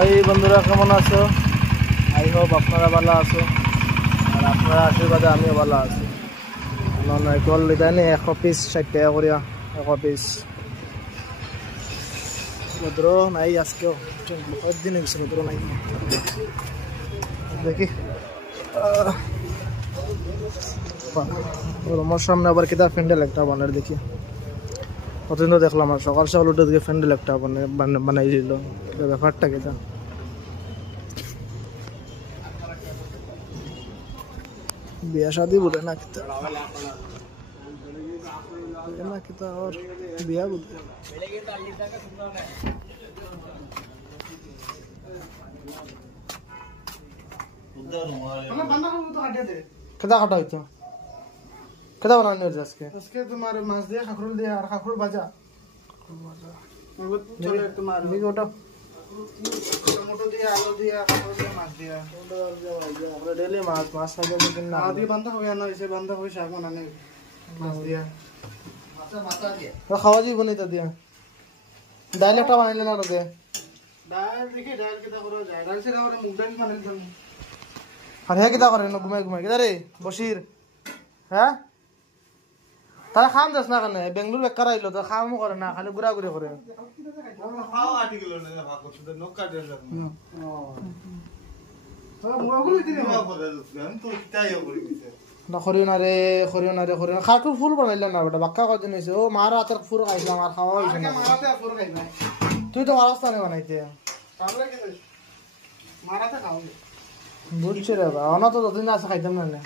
এই বন্ধুরা কেমন আছো? আই হোপ আপনারা ভালো আছো আর আপনারা আশীর্বাদে আমিও ভালো আছি। কল লিদানি 100 পিস 60 টাকা করিয়া 100 পিস রুদ্র নাই আজকেও কয়েকদিন হয়েছে রুদ্র নাই। দেখি রুমের সামনে আবার কিতা ফ্যান্ডেল একটা বানার দেখি। কতদিন তো দেখলাম আর সকাল সকাল উঠে দিকে ফ্যান্ডেল একটা বানাই দিল, ব্যাপারটা কিতা? বিয়া শাদি বলে না কিতা না কিতা আর বিয়া বলে কেদা কাটা হইতো কেদা বানানি হচ্ছে আজকে? আজকে তোমার মাছ দিয়ে কাঁকরোল দিয়ে আর কাঁকরোল ভাজা তোমার ওটা টমেটো দিয়ে আলু দিয়ে কাঁকরোল দিয়ে মাছ দিয়া আমরা ডেলি মাছ মাছ খাইতে দিন না আদি বান্ধা হবে না এসে বান্ধা হবে শাক বানানে মাছ দিয়া আচ্ছা মাথা দিয়ে খাওয়া যাবে না তা দিয়া ডাল একটা বানাইলে না রোদে ডাল দেখি ডাল কিটা করা যায় ডাল সেটা করে মুগ ডাল বানাই দিলাম আর হে কিটা করে না ঘুমাই ঘুমাই কিটা রে বশির হ্যাঁ তারা খাম যাস না কেন বেঙ্গলোর বেকার আইলো তো খামও করে না খালি ঘুরা ঘুরে করে খাটু ফুল বানাইলাম না বেটা বাক্কা কদিন হয়েছে ও মার হাতের ফুল খাইছিলাম আর খাওয়া হয়েছে না। তুই তো রাজস্থানে বানাইতে বুঝছি রে অনা তো যতদিন আছে খাইতাম না।